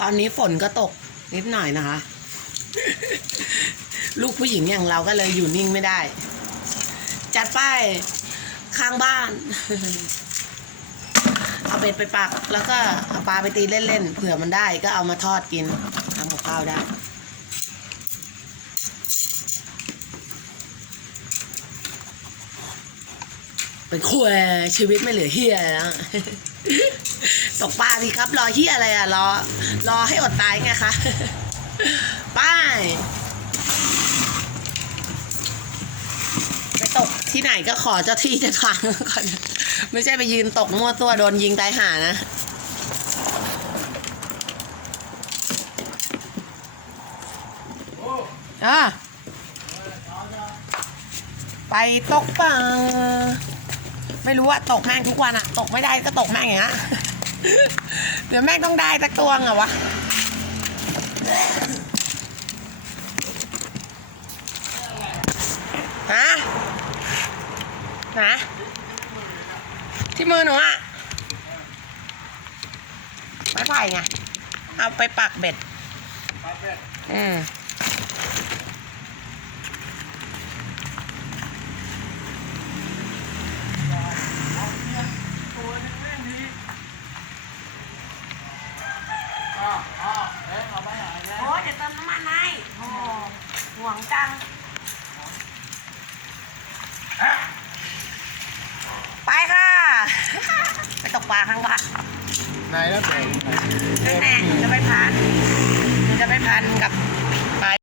ตอนนี้ฝนก็ตกนิดหน่อยนะคะ ลูกผู้หญิงอย่างเราก็เลยอยู่นิ่งไม่ได้ จัดป้ายข้างบ้าน เอาเบ็ดไปปัก แล้วก็เอาปลาไปตีเล่นๆเผื่อมันได้ก็เอามาทอดกินทำกับข้าวได้เป็นคุยชีวิตไม่เหลือเฮียแล้วตกปลาสิครับรอเฮียอะไรอะรอ รอให้อดตายไงคะไป้ายไปตกที่ไหนก็ขอเจ้าที่เจะทางก่อน ไม่ใช่ไปยืนตกมั่วตัวโดนยิงตายห่านะอะไปตกปลาไม่รู้อะตกแม่งทุกวันอะตกไม่ได้ก็ตกแม่งอย่างเงี้ย เดี๋ยวแม่งต้องได้สักตัวไงวะ ฮะ ฮะ ที่มือหนูอะไม้ไผ่ไง เอาไปปักเบ็ด อืม โอ้ยเดี๋ยวเติมน้ำมันให้โอ้ห่วงจัง ไปค่ะ ไปตกปลาข้างบ้านนายแล้วแต่นั่นแน่หนูจะไปพันหนูจะไปพันกับ